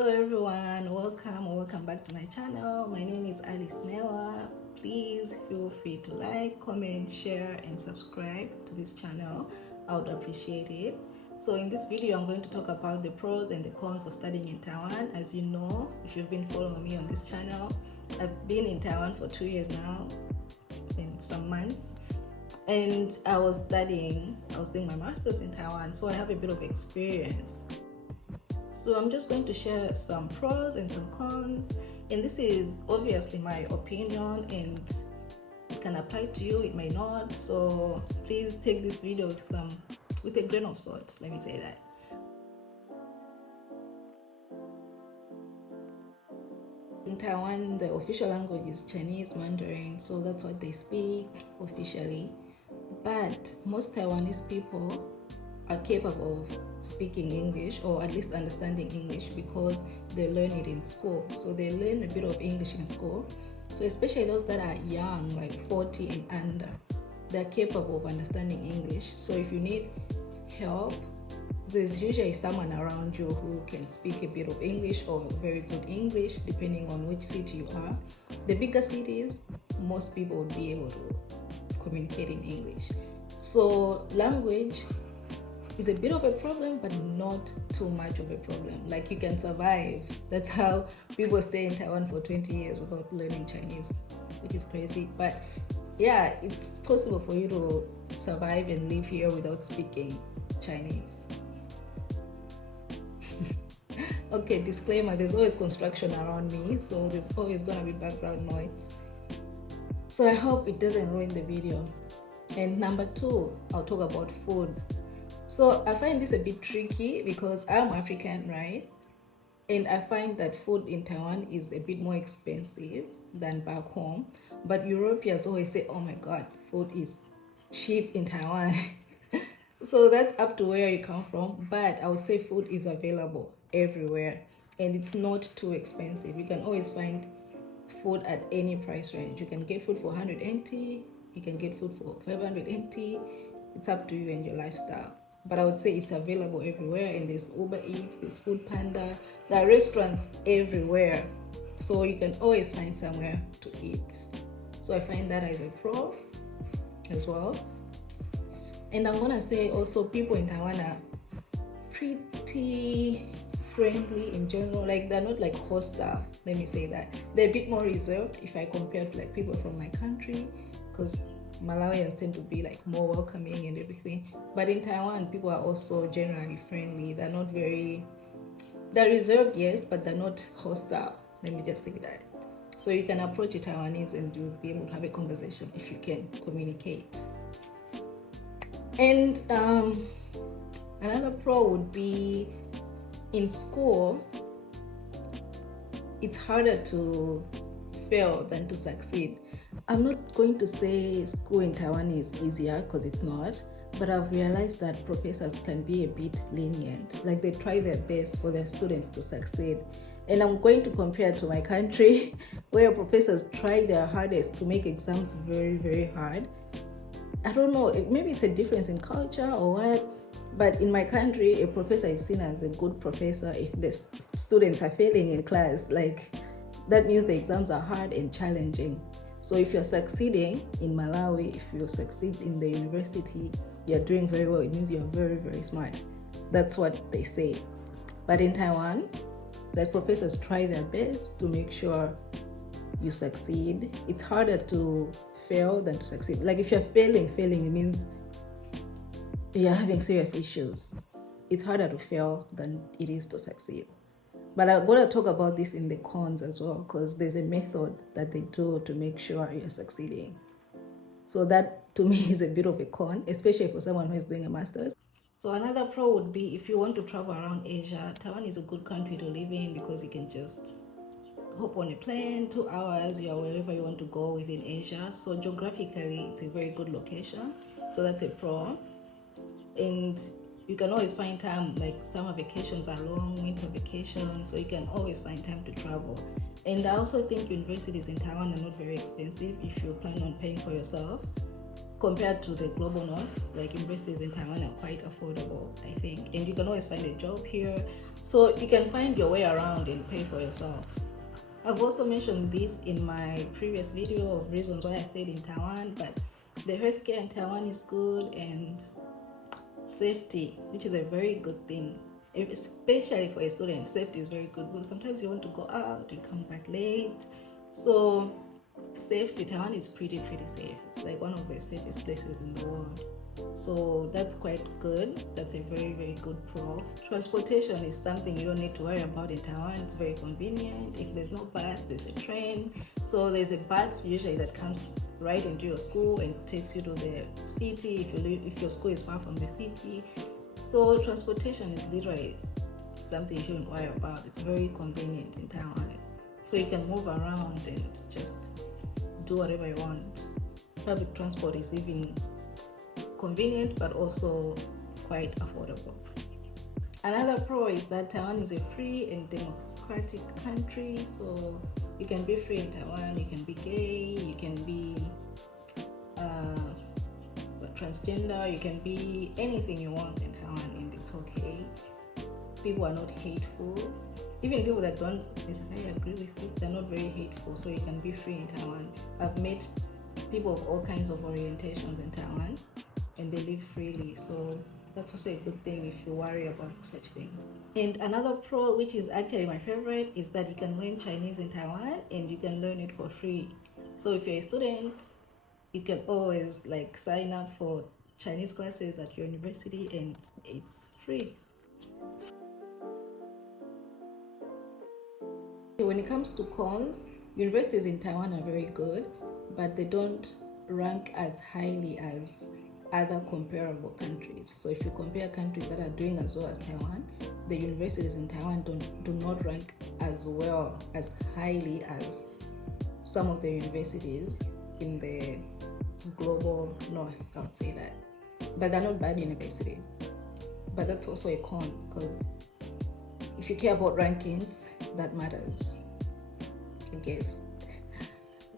Hello everyone, welcome back to my channel. My name is Alice Newa. Please feel free to like, comment, share and subscribe to this channel. I would appreciate it. So in this video I'm going to talk about the pros and the cons of studying in Taiwan. As you know, if you've been following me on this channel, I've been in Taiwan for 2 years now and some months, and I was doing my master's in Taiwan, so I have a bit of experience. So I'm just going to share some pros and some cons, and this is obviously my opinion and it can apply to you, it may not, so please take this video with a grain of salt, let me say that. In Taiwan, the official language is Chinese Mandarin, so that's what they speak officially, but most Taiwanese people are capable of speaking English, or at least understanding English, because they learn it in school. So they learn a bit of English in school. So especially those that are young, like 40 and under, they're capable of understanding English. So if you need help, there's usually someone around you who can speak a bit of English or very good English, depending on which city you are. The bigger cities, most people would be able to communicate in English. So language is a bit of a problem, but not too much of a problem. Like, you can survive. That's how people stay in Taiwan for 20 years without learning Chinese, which is crazy. But yeah, it's possible for you to survive and live here without speaking Chinese. Okay, disclaimer, there's always construction around me, so there's always gonna be background noise. So I hope it doesn't ruin the video. And number 2, I'll talk about food. So I find this a bit tricky because I'm African, right? And I find that food in Taiwan is a bit more expensive than back home. But Europeans always say, oh my God, food is cheap in Taiwan. So that's up to where you come from. But I would say food is available everywhere and it's not too expensive. You can always find food at any price range. You can get food for 100 NT, you can get food for 500 NT. It's up to you and your lifestyle. But I would say it's available everywhere, and there's Uber Eats, there's Food Panda, there are restaurants everywhere, so you can always find somewhere to eat. So I find that as a pro as well. And I'm gonna say also, people in Taiwan are pretty friendly in general. Like, they're not like hostile, let me say that. They're a bit more reserved if I compare to like people from my country, because Malawians tend to be like more welcoming and everything. But in Taiwan, people are also generally friendly. They're reserved, yes, but they're not hostile, let me just say that. So you can approach a Taiwanese and you'll be able to have a conversation if you can communicate. And another pro would be, in school, it's harder to fail than to succeed. I'm not going to say school in Taiwan is easier, because it's not, but I've realized that professors can be a bit lenient. Like, they try their best for their students to succeed. And I'm going to compare to my country where professors try their hardest to make exams very, very hard. I don't know, maybe it's a difference in culture or what, but in my country, a professor is seen as a good professor if the students are failing in class. Like, that means the exams are hard and challenging. So if you're succeeding in Malawi, if you succeed in the university, you're doing very well. It means you're very, very smart. That's what they say. But in Taiwan, the professors try their best to make sure you succeed. It's harder to fail than to succeed. Like, if you're failing, it means you're having serious issues. It's harder to fail than it is to succeed. But I'm going to talk about this in the cons as well, because there's a method that they do to make sure you're succeeding. So that, to me, is a bit of a con, especially for someone who is doing a master's. So another pro would be, if you want to travel around Asia, Taiwan is a good country to live in, because you can just hop on a plane, 2 hours, you're wherever you want to go within Asia. So geographically, it's a very good location. So that's a pro. And you can always find time, like summer vacations are long, winter vacations, so you can always find time to travel. And I also think universities in Taiwan are not very expensive if you plan on paying for yourself. compared to the global north, like universities in Taiwan are quite affordable, I think. And you can always find a job here. So you can find your way around and pay for yourself. I've also mentioned this in my previous video of reasons why I stayed in Taiwan, but the healthcare in Taiwan is good, and safety, which is a very good thing. Especially for a student, safety is very good because sometimes you want to go out, you come back late. So safety, Taiwan is pretty safe. It's like one of the safest places in the world. So that's quite good. That's a very good pro. Transportation is something you don't need to worry about in Taiwan. It's very convenient. If there's no bus, there's a train. So there's a bus usually that comes right into your school and takes you to the city if your school is far from the city. So transportation is literally something you shouldn't worry about. It's very convenient in Taiwan. So you can move around and just do whatever you want. Public transport is even convenient but also quite affordable. Another pro is that Taiwan is a free and democratic country, so you can be free in Taiwan, you can be gay, you can be transgender, you can be anything you want in Taiwan, and it's okay. People are not hateful. Even people that don't necessarily agree with it, they're not very hateful, so you can be free in Taiwan. I've met people of all kinds of orientations in Taiwan, and they live freely, so that's also a good thing if you worry about such things. And another pro, which is actually my favorite, is that you can learn Chinese in Taiwan and you can learn it for free. So if you're a student, you can always sign up for Chinese classes at your university and it's free. When it comes to cons, universities in Taiwan are very good, but they don't rank as highly as other comparable countries. So if you compare countries that are doing as well as Taiwan, the universities in Taiwan do not rank as well, as highly as some of the universities in the global north, I would say that. But they're not bad universities. But that's also a con, because if you care about rankings, that matters, I guess.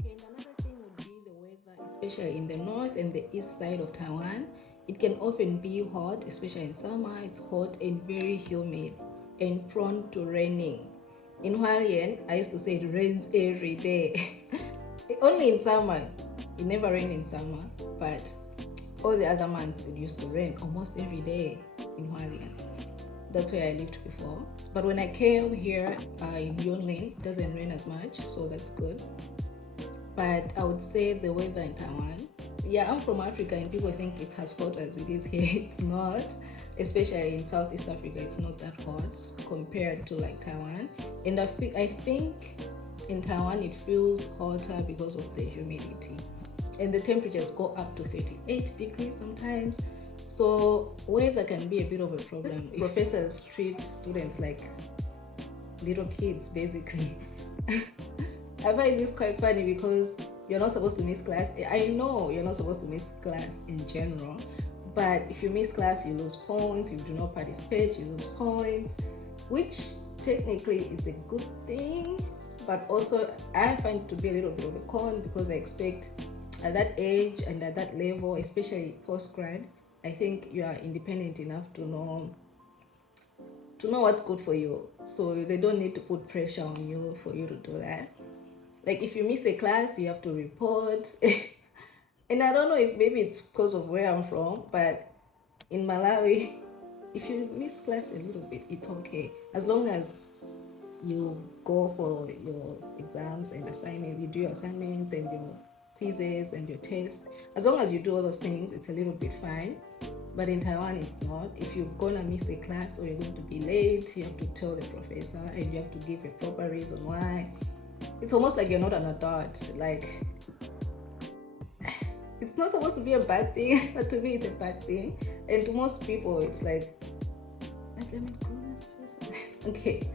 Okay, and another thing would be the weather, especially in the north and the east side of Taiwan. It can often be hot, especially in summer. It's hot and very humid and prone to raining. In Hualien, I used to say it rains every day. Only in summer. It never rained in summer, but all the other months it used to rain almost every day in Hualien. That's where I lived before. But when I came here in Yunlin, it doesn't rain as much, so that's good. But I would say the weather in Taiwan, yeah, I'm from Africa and people think it's as hot as it is here. It's not. Especially in Southeast Africa, it's not that hot compared to Taiwan. And I think in Taiwan it feels hotter because of the humidity. And the temperatures go up to 38 degrees sometimes. So weather can be a bit of a problem. Professors treat students like little kids, basically. I find this quite funny because you're not supposed to miss class. I know you're not supposed to miss class in general, but if you miss class, you lose points. If you do not participate, you lose points, which technically is a good thing, but also I find it to be a little bit of a con, because I expect at that age and at that level, especially post-grad, I think you are independent enough to know what's good for you. So they don't need to put pressure on you for you to do that. If you miss a class, you have to report. And I don't know if maybe it's because of where I'm from, but in Malawi, if you miss class a little bit, it's okay. As long as you go for your exams and assignments, you do your assignments and your quizzes and your tests. As long as you do all those things, it's a little bit fine. But in Taiwan, it's not. If you're gonna miss a class or you're going to be late, you have to tell the professor and you have to give a proper reason why. It's almost like you're not an adult. It's not supposed to be a bad thing, but to me it's a bad thing. And to most people, it's okay.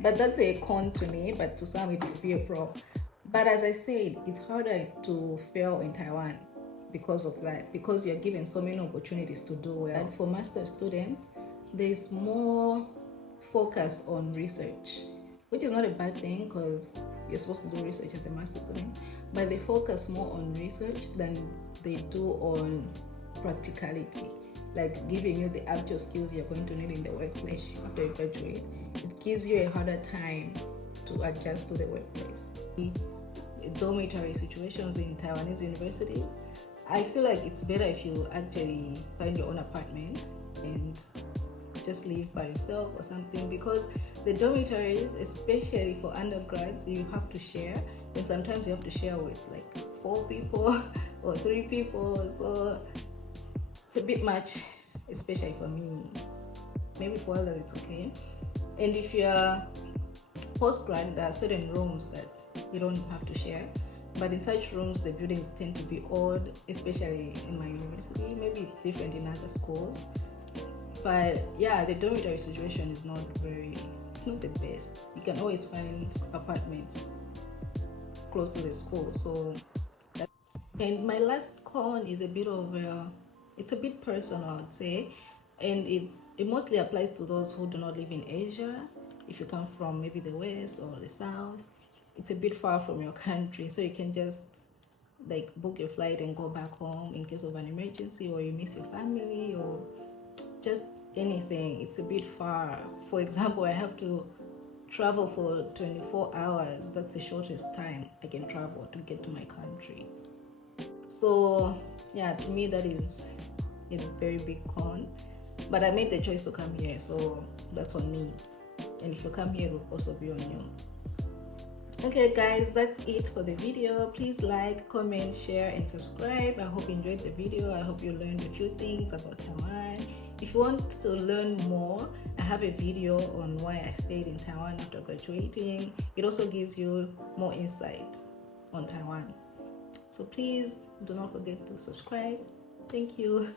But that's a con to me, but to some it would be a pro. But as I said, it's harder to fail in Taiwan because of that, because you're given so many opportunities to do well. And for master students, there's more focus on research, which is not a bad thing because you're supposed to do research as a master student, but they focus more on research than they do on practicality, giving you the actual skills you're going to need in the workplace after you graduate. it gives you a harder time to adjust to the workplace. The dormitory situations in Taiwanese universities, I feel like it's better if you actually find your own apartment and just live by yourself or something, because the dormitories, especially for undergrads, you have to share, and sometimes you have to share with like 4 people or 3 people, so it's a bit much, especially for me. Maybe for others it's okay. And if you're postgrad, there are certain rooms that you don't have to share, but in such rooms the buildings tend to be odd, especially in my university. Maybe it's different in other schools, but yeah, the dormitory situation is not it's not the best. You can always find apartments close to the school. So and my last con is a bit of it's a bit personal, I'd say, and it mostly applies to those who do not live in Asia. If you come from maybe the west or the south, it's a bit far from your country, so you can just like book a flight and go back home in case of an emergency, or you miss your family, or just anything. It's a bit far. For example, I have to travel for 24 hours. That's the shortest time I can travel to get to my country. So yeah, to me that is a very big con, but I made the choice to come here, so that's on me, and if you come here, it will also be on you. Okay guys, that's it for the video. Please like, comment, share and subscribe. I hope you enjoyed the video. I hope you learned a few things about Taiwan. If you want to learn more, I have a video on why I stayed in Taiwan after graduating. It also gives you more insight on Taiwan. So please do not forget to subscribe. Thank you.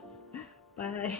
Bye.